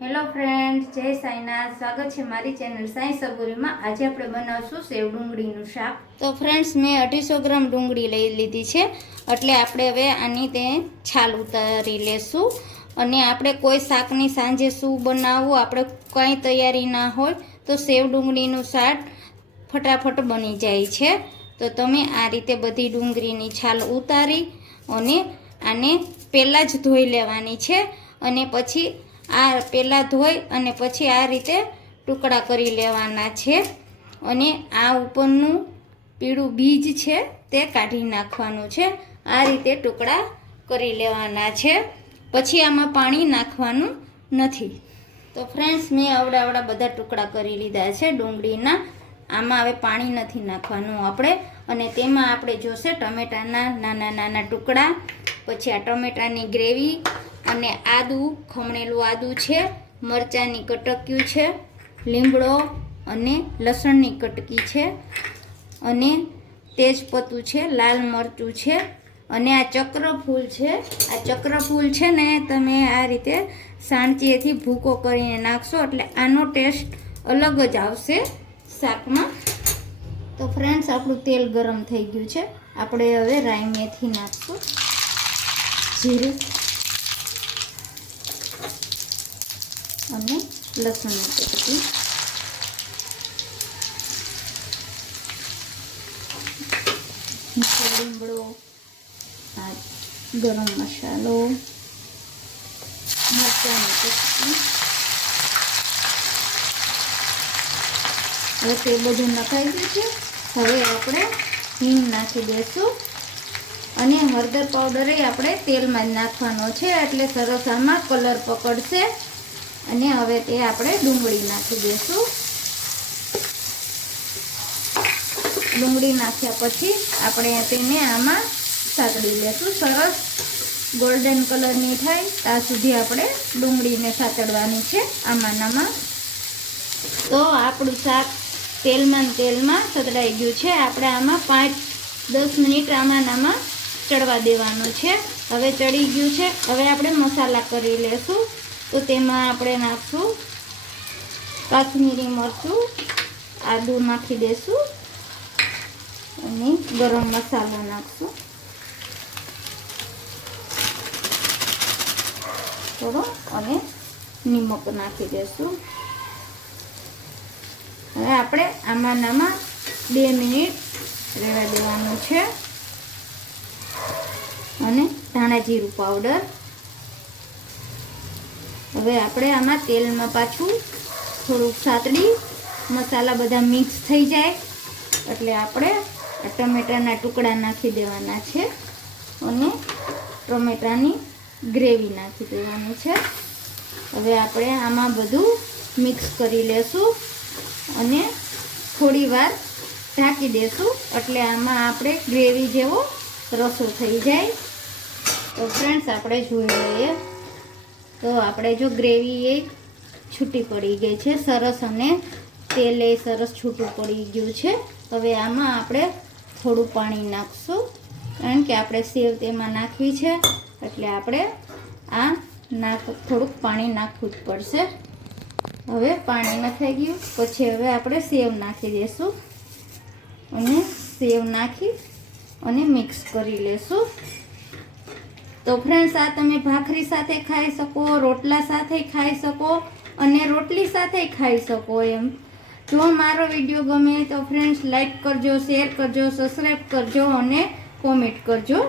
Hello friends, જય સાંઈનાથ. સ્વાગત છે મારી ચેનલ સાંઈ સબુરીમાં. આજે આપણે બનાવશું સેવ ડુંગળીનું શાક. તો ફ્રેન્ડ્સ, મેં 250 ગ્રામ ડુંગળી લઈ લીધી છે. એટલે આપણે હવે આની તે છાલ ઉતારી લેશું. અને આપણે કોઈ શાકની સાંજે શું બનાવવું, આપણે કંઈ તૈયારી ના હોય તો સેવ ડુંગળીનું શાક ફટાફટ બની જાય છે. તો તમે આ રીતે બધી ડુંગળીની છાલ ઉતારી અને આને પહેલાં જ ધોઈ લેવાની છે. અને પછી આ પહેલાં ધોઈ અને પછી આ રીતે ટુકડા કરી લેવાના છે. અને આ ઉપરનું પીળું બીજ છે તે કાઢી નાખવાનું છે. આ રીતે ટુકડા કરી લેવાના છે. પછી આમાં પાણી નાખવાનું નથી. તો ફ્રેન્ડ્સ, મેં આવડા બધા ટુકડા કરી લીધા છે ડુંગળીના. આમાં હવે પાણી નથી નાખવાનું આપણે. અને તેમાં આપણે જોશે ટમેટાના નાના નાના ટુકડા, પછી આ ટમેટાની ગ્રેવી, અને આદું, ખમણેલું આદું છે, મરચાંની કટક્યું છે, લીમડો અને લસણની કટકી છે, અને તેજપત્તું છે, લાલ મરચું છે, અને આ ચક્રફૂલ છે. આ ચક્રફૂલ છે ને તમે આ રીતે સાણચીએથી ભૂકો કરીને નાખશો એટલે આનો ટેસ્ટ અલગ જ આવશે શાકમાં. તો ફ્રેન્ડ્સ, આપણું તેલ ગરમ થઈ ગયું છે. આપણે હવે રાઈ મેથી નાખશું, જીરું અને લસણની કટકી, લીમડો, આ ગરમ મસાલો, મરચાંની કટકી. હવે તે બધું નખાઈ ગયું છે. હવે આપણે હિંગ નાખી દઈશું. અને હળદર પાવડર આપણે તેલમાં જ નાખવાનો છે એટલે સરસ આમાં કલર પકડશે. અને હવે તે આપણે ડુંગળી નાખી દઈશું. ડુંગળી નાખ્યા પછી આપણે તેને આમાં સાતળી લેશું. સરસ ગોલ્ડન કલરની થાય ત્યાં સુધી આપણે ડુંગળીને સાતળવાની છે આમાં. તો આપણું શાક તેલમાં સતળાઈ ગયું છે. આપણે આમાં 5-10 મિનિટ આમાં ચડવા દેવાનું છે. હવે ચડી ગયું છે. હવે આપણે મસાલા કરી લેશું. તો તેમાં આપણે નાખશું કાશ્મીરી મરચું, આદું નાખી દઈશું, અને ગરમ મસાલો નાખશું થોડો, અને નિમક નાખી દઈશું. હવે આપણે આમાં 2 મિનિટ રહેવા દેવાનું છે. અને ધાણા જીરું પાવડર. હવે આપણે આમાં તેલમાં પાછું થોડુંક સાતળી મસાલા બધા મિક્સ થઈ જાય એટલે આપણે ટમેટાના ટુકડા નાખી દેવાના છે. અને ટમેટાની ગ્રેવી નાખી દેવાની છે. હવે આપણે આમાં બધું મિક્સ કરી લેશું અને થોડી વાર ઢાંકી દેશું એટલે આમાં આપણે ગ્રેવી જેવો રસો થઈ જાય. તો ફ્રેન્ડ્સ, આપણે જોઈ લઈએ. તો આપણે જો ગ્રેવી એ છૂટી પડી ગઈ છે સરસ, અને તેલ એ સરસ છૂટું પડી ગયું છે. હવે આમાં આપણે થોડું પાણી નાખશું, કારણ કે આપણે સેવ તેમાં નાખવી છે એટલે આપણે થોડુંક પાણી નાખવું જ પડશે. હવે પાણી નખાઈ ગયું પછી હવે આપણે સેવ નાખી દઈશું. અને સેવ નાખી અને મિક્સ કરી લેશું. તો ફ્રેન્ડ્સ, આ તમે ભાખરી સાથે ખાઈ શકો, રોટલા સાથે ખાઈ શકો, અને રોટલી સાથે ખાઈ શકો એમ. જો મારો વિડીયો ગમે તો ફ્રેન્ડ્સ લાઈક કરજો, શેર કરજો, સબસ્ક્રાઈબ કરજો અને કોમેન્ટ કરજો.